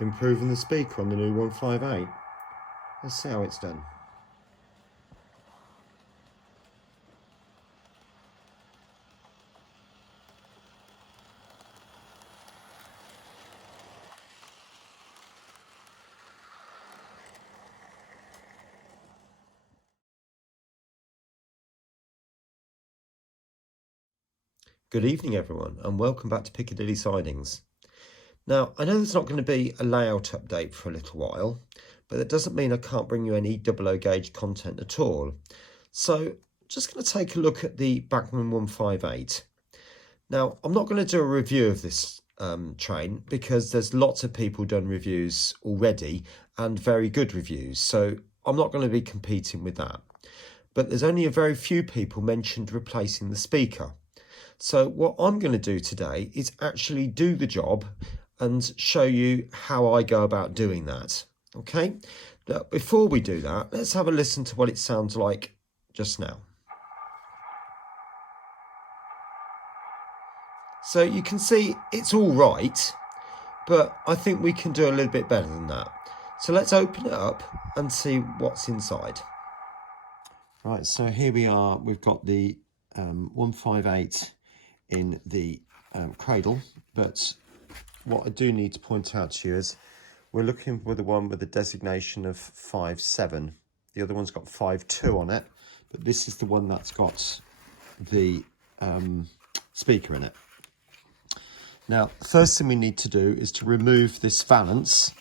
improving the speaker on the new 158. Let's see how it's done. Good evening everyone, and welcome back to Piccadilly Sidings. Now, I know there's not going to be a layout update for a little while, but that doesn't mean I can't bring you any 00 gauge content at all. So, just going to take a look at the Bachmann 158. Now, I'm not going to do a review of this train because there's lots of people done reviews already and very good reviews, so I'm not going to be competing with that. But there's only a very few people mentioned replacing the speaker. So what I'm going to do today is actually do the job and show you how I go about doing that. Okay, now, before we do that, let's have a listen to what it sounds like just now. So you can see it's all right, but I think we can do a little bit better than that. So let's open it up and see what's inside. Right, so here we are. We've got the 158 in the cradle, but what I do need to point out to you is we're looking for the one with the designation of 5.7. The other one's got 5.2 on it, but this is the one that's got the speaker in it. Now, the first thing we need to do is to remove this valance.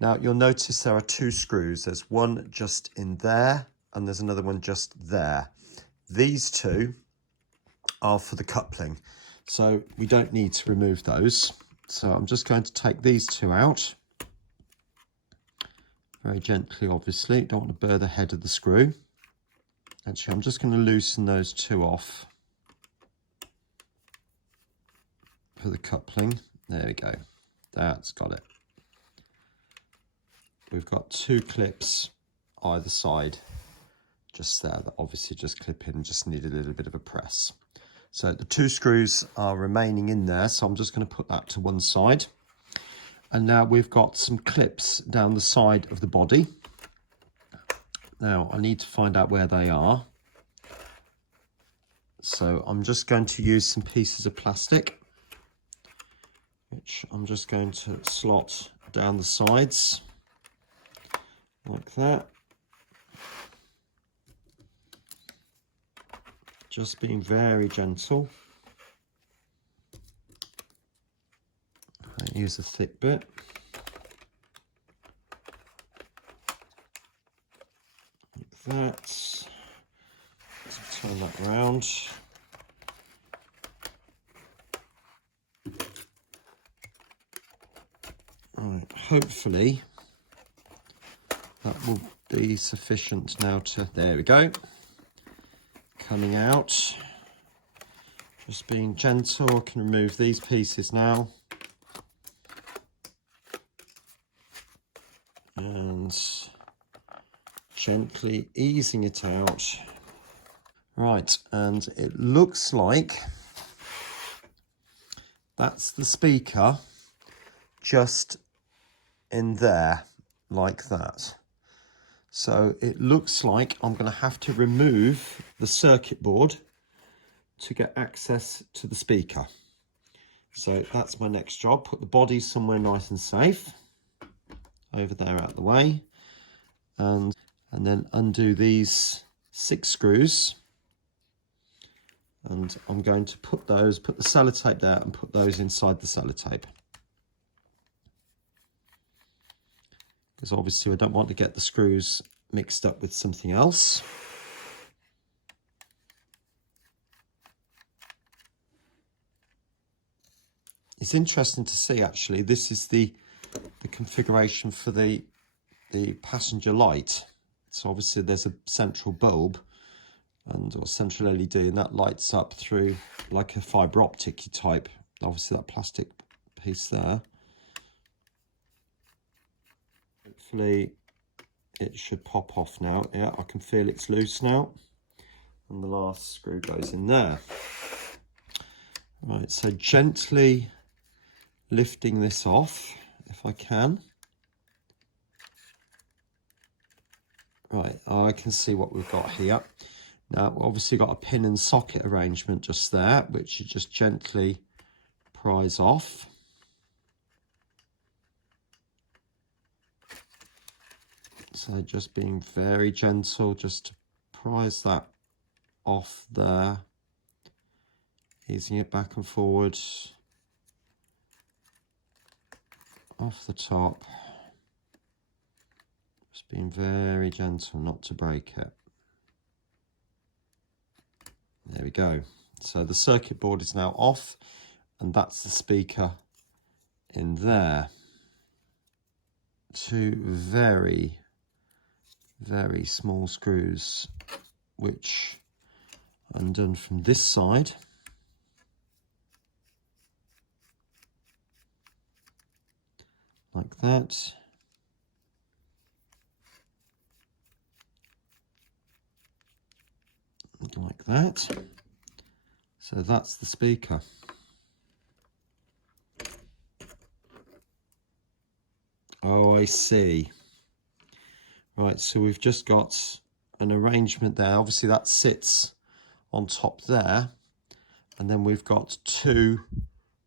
Now, you'll notice there are two screws. There's one just in there, and there's another one just there. These two are for the coupling, so we don't need to remove those. So I'm just going to take these two out. Very gently, obviously. Don't want to burr the head of the screw. Actually, I'm just going to loosen those two off for the coupling. There we go. That's got it. We've got two clips either side just there that obviously just clip in, just need a little bit of a press. So the two screws are remaining in there, so I'm just going to put that to one side. And now we've got some clips down the side of the body. Now I need to find out where they are. So I'm just going to use some pieces of plastic, which I'm just going to slot down the sides like that. Just being very gentle. I use a thick bit. Like that. Let's turn that around. Right, hopefully that will be sufficient now to, there we go. Coming out, just being gentle. I can remove these pieces now, and gently easing it out. Right, and it looks like that's the speaker just in there like that. So it looks like I'm going to have to remove the circuit board to get access to the speaker. So that's my next job. Put the body somewhere nice and safe. Over there out the way. And then undo these 6 screws. And I'm going to put the sellotape there and put those inside the sellotape. Because obviously I don't want to get the screws mixed up with something else. It's interesting to see, actually, this is the configuration for the passenger light. So obviously there's a central bulb or central LED, and that lights up through like a fibre optic type. Obviously that plastic piece there. Hopefully it should pop off now. Yeah, I can feel it's loose now. And the last screw goes in there. Right, so gently lifting this off, if I can. Right, I can see what we've got here. Now, we've obviously got a pin and socket arrangement just there, which you just gently prise off. So just being very gentle, just to prise that off there, easing it back and forward, off the top. Just being very gentle not to break it. There we go. So the circuit board is now off, and that's the speaker in there. Two very, very small screws, which undone from this side. Like that. Like that. So that's the speaker. Oh, I see. Right, so we've just got an arrangement there. Obviously that sits on top there. And then we've got two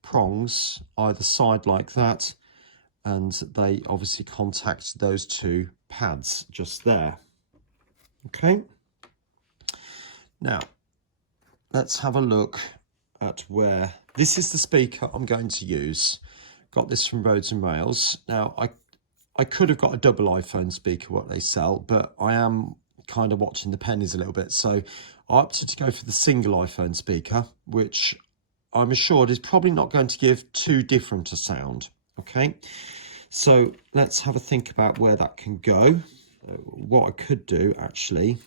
prongs either side like that. And they obviously contact those two pads just there. Okay. Now, let's have a look at where this is the speaker I'm going to use. Got this from Roads and Rails. Now, I could have got a double iPhone speaker, what they sell, but I am kind of watching the pennies a little bit. So I opted to go for the single iPhone speaker, which I'm assured is probably not going to give too different a sound. Okay, so let's have a think about where that can go. What I could do, actually,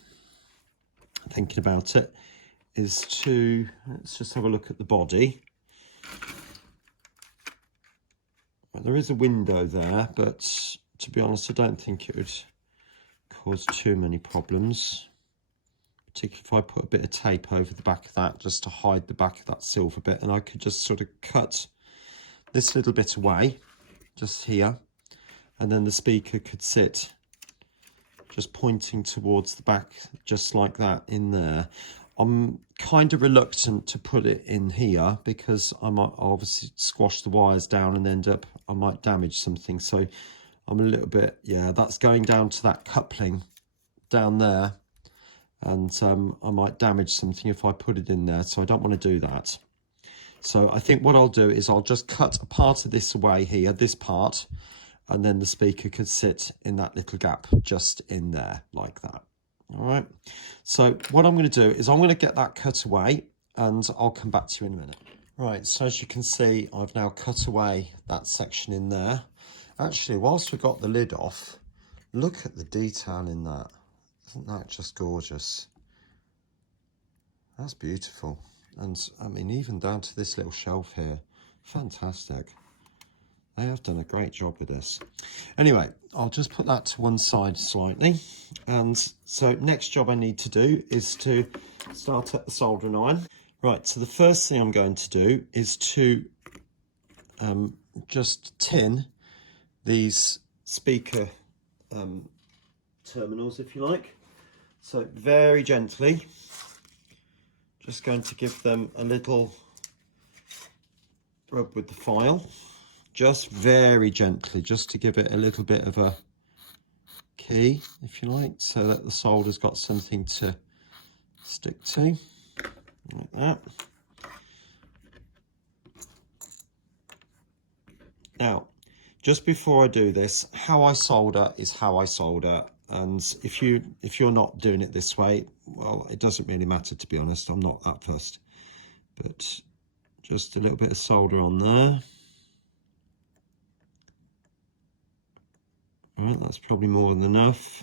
thinking about it, is to, let's just have a look at the body. Well, there is a window there, but to be honest, I don't think it would cause too many problems, particularly if I put a bit of tape over the back of that just to hide the back of that silver bit, and I could just sort of cut this little bit away just here, and then the speaker could sit just pointing towards the back just like that in there. I'm kind of reluctant to put it in here because I might obviously squash the wires down and end up, I might damage something. So I'm a little bit, yeah, that's going down to that coupling down there. And I might damage something if I put it in there. So I don't want to do that. So I think what I'll do is I'll just cut a part of this away here, this part, and then the speaker could sit in that little gap just in there like that. All right, so what I'm going to do is I'm going to get that cut away and I'll come back to you in a minute. Right, so as you can see, I've now cut away that section in there. Actually, whilst we've got the lid off, look at the detail in that. Isn't that just gorgeous? That's beautiful. And I mean, even down to this little shelf here, fantastic. They have done a great job with this. Anyway, I'll just put that to one side slightly. And so next job I need to do is to start at the soldering iron. Right, so the first thing I'm going to do is to just tin these speaker terminals, if you like. So very gently, just going to give them a little rub with the file. Just very gently, just to give it a little bit of a key, if you like, so that the solder's got something to stick to, like that. Now, just before I do this, how I solder is how I solder, and if you're not doing it this way, well, it doesn't really matter, to be honest. I'm not that fussed, but just a little bit of solder on there. All right, that's probably more than enough.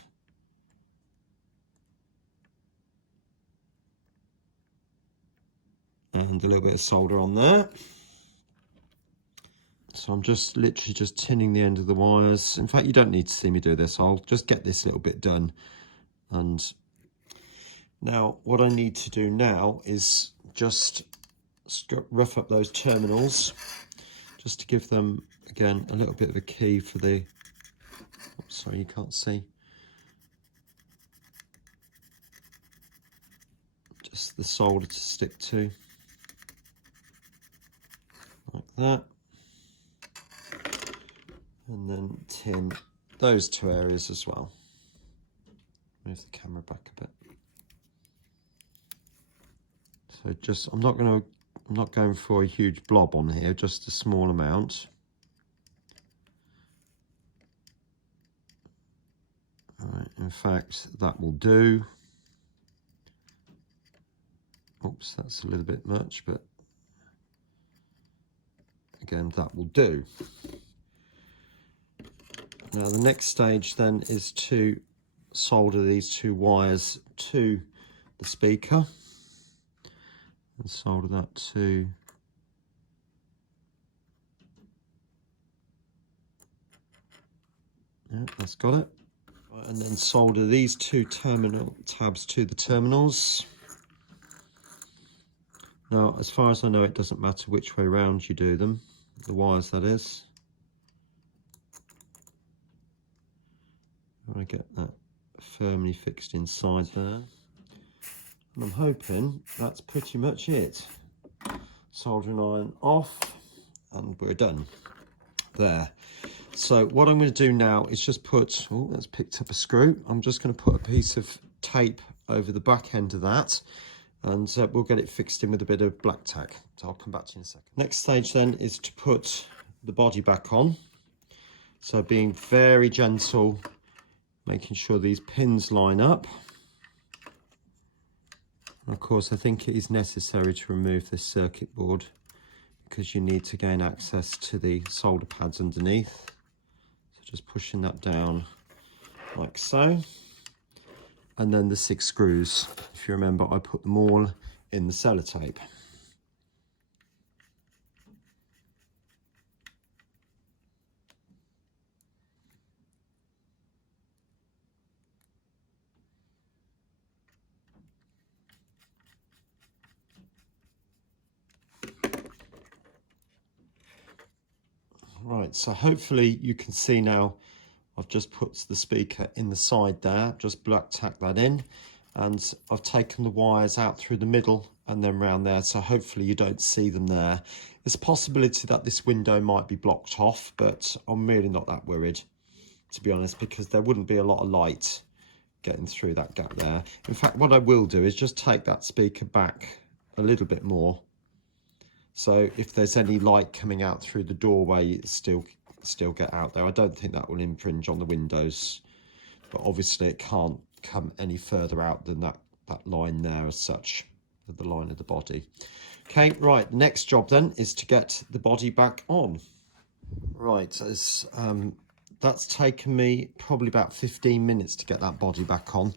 And a little bit of solder on there. So I'm just literally just tinning the end of the wires. In fact, you don't need to see me do this. I'll just get this little bit done. And now what I need to do now is just rough up those terminals, just to give them, again, a little bit of a key for the, oops, sorry, you can't see. just the solder to stick to, like that. And then tin those two areas as well. Move the camera back a bit. So just, I'm not going for a huge blob on here, just a small amount. All right, in fact, that will do. Oops, that's a little bit much, but again, that will do. Now the next stage then is to solder these two wires to the speaker. And solder that to yeah, that's got it. Right, and then solder these two terminal tabs to the terminals. Now, as far as I know, it doesn't matter which way round you do them, the wires that is. I want to get that firmly fixed inside there. And I'm hoping that's pretty much it. Soldering iron off, and we're done. There. So what I'm going to do now is just put, oh, that's picked up a screw. I'm just going to put a piece of tape over the back end of that, and we'll get it fixed in with a bit of black tack. So I'll come back to you in a second. Next stage then is to put the body back on. So being very gentle, making sure these pins line up. And of course, I think it is necessary to remove this circuit board because you need to gain access to the solder pads underneath. So just pushing that down like so. And then the 6 screws. If you remember, I put them all in the sellotape. Right, so hopefully you can see now I've just put the speaker in the side there, just black tack that in, and I've taken the wires out through the middle and then round there, so hopefully you don't see them there. There's a possibility that this window might be blocked off, but I'm really not that worried, to be honest, because there wouldn't be a lot of light getting through that gap there. In fact, what I will do is just take that speaker back a little bit more. So if there's any light coming out through the doorway, it still get out there. I don't think that will infringe on the windows, but obviously it can't come any further out than that line there as such, the line of the body. Okay, right, next job then is to get the body back on. Right, as that's taken me probably about 15 minutes to get that body back on.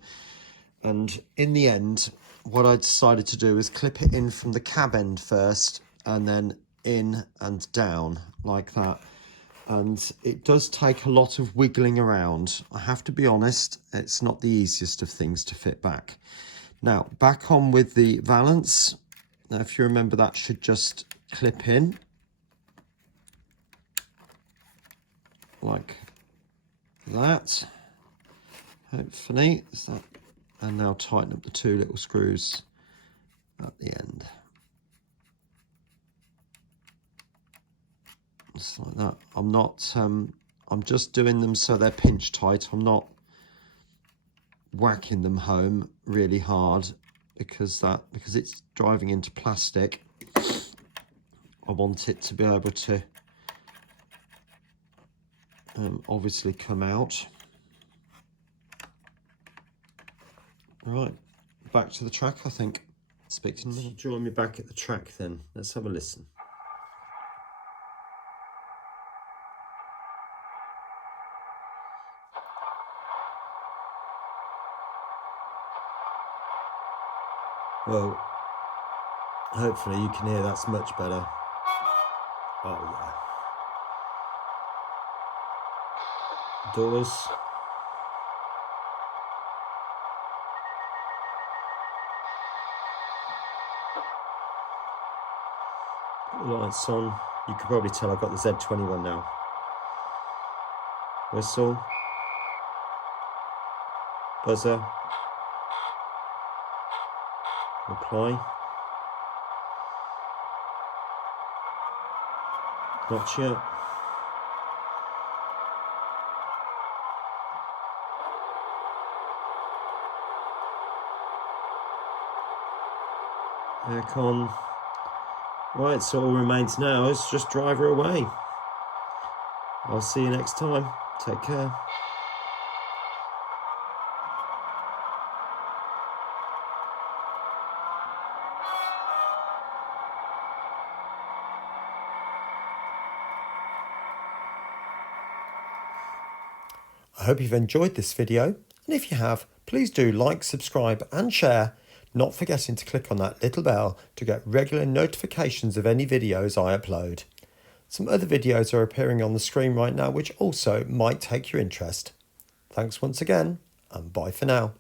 And in the end, what I decided to do is clip it in from the cab end first, and then in and down like that. And it does take a lot of wiggling around. I have to be honest, it's not the easiest of things to fit back. Now, back on with the valance. Now, if you remember, that should just clip in like that, hopefully. And now tighten up the 2 little screws at the end. Just like that. I'm just doing them so they're pinch tight. I'm not whacking them home really hard because it's driving into plastic. I want it to be able to obviously come out. Right, back to the track, I think. Speak to me. Join me back at the track then. Let's have a listen. Well, hopefully you can hear that's much better. Oh yeah. Doors. Put the lights on. You can probably tell I've got the Z21 now. Whistle. Buzzer. Apply. Not yet. Aircon. Right, so all remains now is just drive her away. I'll see you next time. Take care. I hope you've enjoyed this video, and if you have, please do like, subscribe and share, not forgetting to click on that little bell to get regular notifications of any videos I upload. Some other videos are appearing on the screen right now which also might take your interest. Thanks once again, and bye for now.